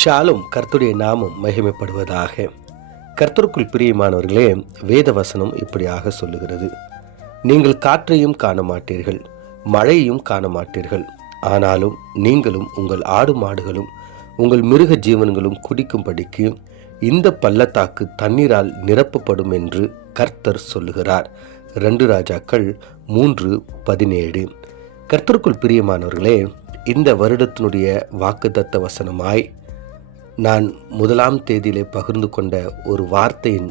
ஷாலும் கர்த்தருடைய நாமம் மகிமைப்படுவதாக. கர்த்தருக்குள் பிரியமானவர்களே, வேத வசனம் இப்படியாக சொல்லுகிறது: நீங்கள் காற்றையும் காண மாட்டீர்கள், மழையையும் காண மாட்டீர்கள், ஆனாலும் நீங்களும் உங்கள் ஆடு மாடுகளும் உங்கள் மிருக ஜீவன்களும் குடிக்கும்படிக்கு இந்த பள்ளத்தாக்கு தண்ணீரால் நிரப்பப்படும் என்று கர்த்தர் சொல்லுகிறார். 2 ராஜாக்கள் 3:17. கர்த்தருக்குள் பிரியமானவர்களே, இந்த வருடத்தினுடைய வாக்குத்தத்த வசனமாய் நான் 1ஆம் தேதியிலே பகிர்ந்து கொண்ட ஒரு வார்த்தையின்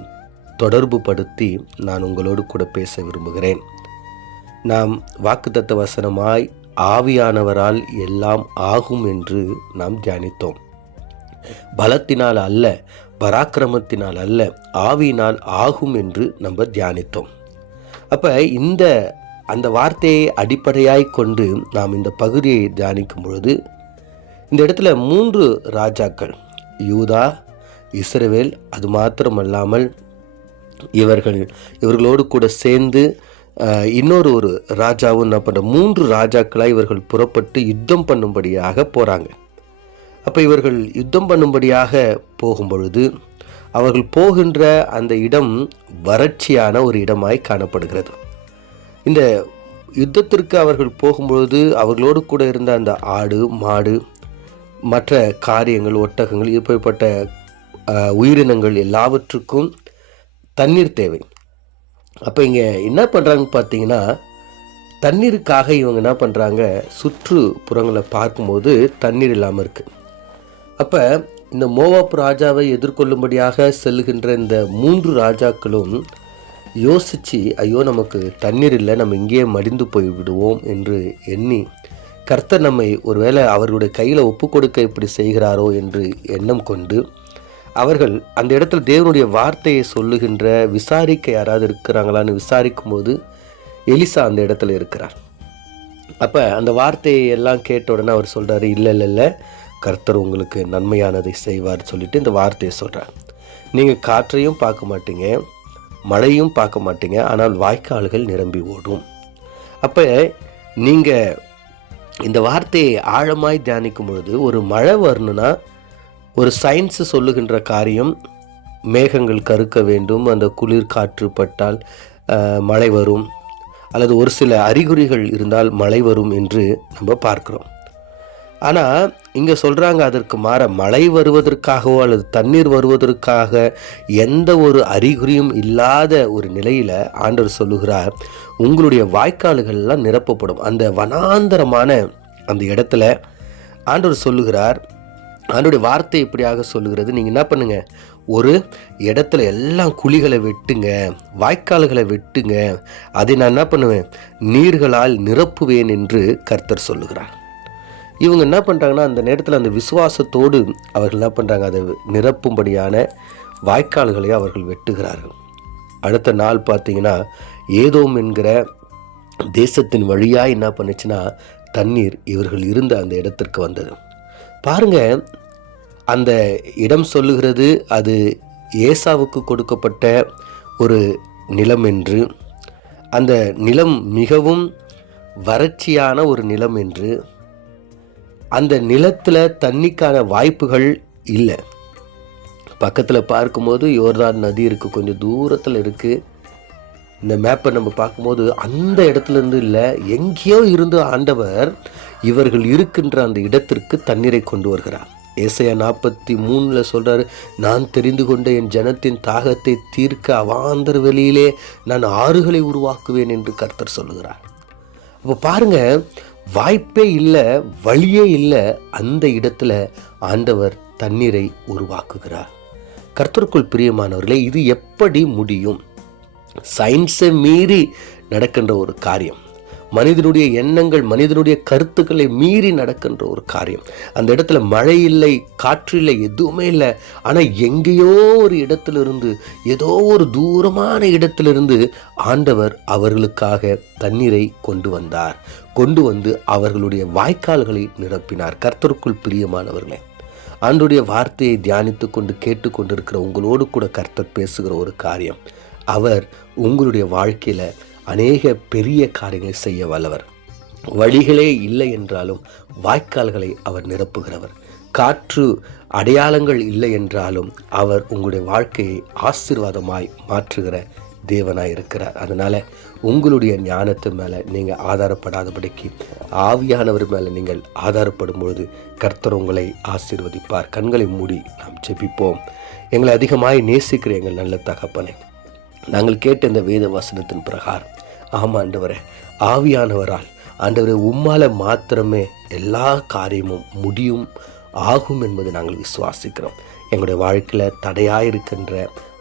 தொடர்பு படுத்தி நான் உங்களோடு கூட பேச விரும்புகிறேன். நாம் வாக்குத்தத்த வசனமாய் ஆவியானவரால் எல்லாம் ஆகும் என்று நாம் தியானித்தோம். பலத்தினால் அல்ல, பராக்கிரமத்தினால் அல்ல, ஆவியினால் ஆகும் என்று நம்ம தியானித்தோம். அப்போ அந்த வார்த்தையை அடிப்படையாய் கொண்டு நாம் இந்த பகுதியை தியானிக்கும் பொழுது, இந்த இடத்துல 3 ராஜாக்கள், யூதா, இஸ்ரவேல், அது மாத்திரமல்லாமல் இவர்களோடு கூட சேர்ந்து இன்னொரு ராஜாவும் என்ன பண்ணுற 3 ராஜாக்களாக இவர்கள் புறப்பட்டு யுத்தம் பண்ணும்படியாக போகிறாங்க. அப்போ இவர்கள் யுத்தம் பண்ணும்படியாக போகும் பொழுது அவர்கள் போகின்ற அந்த இடம் வறட்சியான ஒரு இடமாய் காணப்படுகிறது. இந்த யுத்தத்திற்கு அவர்கள் போகும்பொழுது அவர்களோடு கூட இருந்த அந்த ஆடு மாடு மற்ற காரியங்கள், ஒட்டகங்கள், இப்படிப்பட்ட உயிரினங்கள் எல்லாவற்றுக்கும் தண்ணீர் தேவை. அப்போ இங்கே என்ன பண்ணுறாங்கன்னு பார்த்தீங்கன்னா, தண்ணீருக்காக இவங்க என்ன பண்ணுறாங்க, சுற்றுப்புறங்களை பார்க்கும்போது தண்ணீர் இல்லாமல் இருக்குது. அப்போ இந்த மோவாப் ராஜாவை எதிர்கொள்ளும்படியாக செல்லுகின்ற இந்த 3 ராஜாக்களும் யோசித்து, ஐயோ நமக்கு தண்ணீர் இல்லை, நம்ம இங்கேயே மடிந்து போய் விடுவோம் என்று எண்ணி, கர்த்தர் நம்மை ஒருவேளை அவர்களுடைய கையில் ஒப்பு கொடுக்க இப்படி செய்கிறாரோ என்று எண்ணம் கொண்டு அவர்கள் அந்த இடத்துல தேவனுடைய வார்த்தையை சொல்லுகின்ற விசாரிக்க யாராவது இருக்கிறாங்களான்னு விசாரிக்கும் போது எலிசா அந்த இடத்துல இருக்கிறார். அப்போ அந்த வார்த்தையை எல்லாம் கேட்ட உடனே அவர் சொல்கிறாரு, இல்லை, கர்த்தர் உங்களுக்கு நன்மையானதை செய்வார் சொல்லிட்டு இந்த வார்த்தையை சொல்கிறார். நீங்கள் காற்றையும் பார்க்க மாட்டீங்க, மழையும் பார்க்க மாட்டீங்க, ஆனால் வாய்க்கால்கள் நிரம்பி ஓடும். அப்போ நீங்கள் இந்த வார்த்தையை ஆழமாய் தியானிக்கும் பொழுது, ஒரு மழை வரணும்னா ஒரு சயின்ஸு சொல்லுகின்ற காரியம், மேகங்கள் கருக்க வேண்டும், அந்த குளிர் காற்று பட்டால் மழை வரும், அல்லது ஒரு சில அறிகுறிகள் இருந்தால் மழை வரும் என்று நம்ம பார்க்குறோம். ஆனால் இங்கே சொல்கிறாங்க, அதற்கு மாற மழை வருவதற்காகவோ அல்லது தண்ணீர் வருவதற்காக எந்த ஒரு அறிகுறியும் இல்லாத ஒரு நிலையில் ஆண்டவர் சொல்லுகிறார், உங்களுடைய வாய்க்கால்கள்லாம் நிரப்பப்படும். அந்த வனாந்தரமான அந்த இடத்துல ஆண்டவர் சொல்லுகிறார், ஆண்டவருடைய வார்த்தை இப்படியாக சொல்லுகிறது, நீங்கள் என்ன பண்ணுங்க, ஒரு இடத்துல எல்லாம் குழிகளை வெட்டுங்க, வாய்க்கால்களை வெட்டுங்க, அதை நான் என்ன பண்ணுவேன், நீர்களால் நிரப்புவேன் என்று கர்த்தர் சொல்லுகிறார். இவங்க என்ன பண்ணுறாங்கன்னா, அந்த நேரத்தில் அந்த விசுவாசத்தோடு அவர்கள் என்ன பண்ணுறாங்க, அதை நிரப்பும்படியான வாய்க்கால்களை அவர்கள் வெட்டுகிறார்கள். அடுத்த நாள் பார்த்தீங்கன்னா, ஏதோம் என்கிற தேசத்தின் வழியாக என்ன பண்ணுச்சுன்னா தண்ணீர் இவர்கள் இருந்த அந்த இடத்திற்கு வந்தது. பாருங்க, அந்த இடம் சொல்லுகிறது அது ஏசாவுக்கு கொடுக்கப்பட்ட ஒரு நிலம் என்று, அந்த நிலம் மிகவும் வறட்சியான ஒரு நிலம் என்று, அந்த நிலத்தில் தண்ணிக்கான வாய்ப்புகள் இல்லை. பக்கத்தில் பார்க்கும்போது யோர்தான் நதி இருக்குது, கொஞ்சம் தூரத்தில் இருக்குது. இந்த மேப்பை நம்ம பார்க்கும்போது அந்த இடத்துலேருந்து இல்லை, எங்கேயோ இருந்து ஆண்டவர் இவர்கள் இருக்கின்ற அந்த இடத்திற்கு தண்ணீரை கொண்டு வருகிறார். ஏசாயா 43 சொல்கிறாரு, நான் தெரிந்து கொண்ட என் ஜனத்தின் தாகத்தை தீர்க்க அவாந்தர வெளியிலே நான் ஆறுகளை உருவாக்குவேன் என்று கர்த்தர் சொல்லுகிறார். அப்போ பாருங்க, வாய்ப்பே இல்லை, வழியே இல்லை, அந்த இடத்துல ஆண்டவர் தண்ணீரை உருவாக்குகிறார். கர்த்தருக்குள் பிரியமானவர்களே, இது எப்படி முடியும்? சயின்ஸை மீறி நடக்கின்ற ஒரு காரியம், மனிதனுடைய எண்ணங்கள், மனிதனுடைய கருத்துக்களை மீறி நடக்கின்ற ஒரு காரியம். அந்த இடத்துல மழை இல்லை, காற்று இல்லை, எதுவுமே இல்லை. ஆனால் எங்கேயோ ஒரு இடத்திலிருந்து, ஏதோ ஒரு தூரமான இடத்திலிருந்து ஆண்டவர் அவர்களுக்காக தண்ணீரை கொண்டு வந்தார். கொண்டு வந்து அவர்களுடைய வாய்க்கால்களை நிரப்பினார். கர்த்தருக்குள் பிரியமானவர்களே, ஆண்டவருடைய வார்த்தையை தியானித்து கொண்டு கேட்டுக்கொண்டிருக்கிற உங்களோடு கூட கர்த்தர் பேசுகிற ஒரு காரியம், அவர் உங்களுடைய வாழ்க்கையில் அநேக பெரிய காரியங்களை செய்ய வல்லவர். வழிகளே இல்லை என்றாலும் வாய்க்கால்களை அவர் நிரப்புகிறவர். காற்று அடையாளங்கள் இல்லை என்றாலும் அவர் உங்களுடைய வாழ்க்கையை ஆசீர்வாதமாய் மாற்றுகிற தேவனாய் இருக்கிறார். அதனால் உங்களுடைய ஞானத்து மேலே நீங்கள் ஆதாரப்படாதபடிக்கு ஆவியானவர் மேலே நீங்கள் ஆதாரப்படும் பொழுது கர்த்தர் உங்களை ஆசீர்வதிப்பார். கண்களை மூடி நாம் ஜெபிப்போம். எங்களை அதிகமாய் நேசிக்கிற எங்கள் நல்ல தகப்பனே, நாங்கள் கேட்ட இந்த வேத வசனத்தின் பிரகாரம் ஆமாண்டவரே, ஆவியானவரால் ஆண்டவரே உம்மால மாத்திரமே எல்லா காரியமும் முடியும் ஆகும் என்பதை நாங்கள் விசுவாசிக்கிறோம். எங்களுடைய வாழ்க்கையில் தடையாயிருக்கின்ற,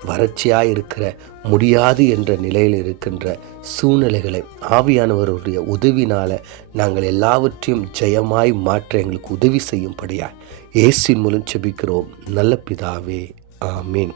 வறட்சியாயிருக்கிற, முடியாது என்ற நிலையில் இருக்கின்ற சூழ்நிலைகளை ஆவியானவருடைய உதவினால் நாங்கள் எல்லாவற்றையும் ஜெயமாய் மாற்ற எங்களுக்கு உதவி செய்யும்படியாய் இயேசுவின் மூலம் ஜெபிக்கிறோம் நல்ல பிதாவே, ஆமீன்.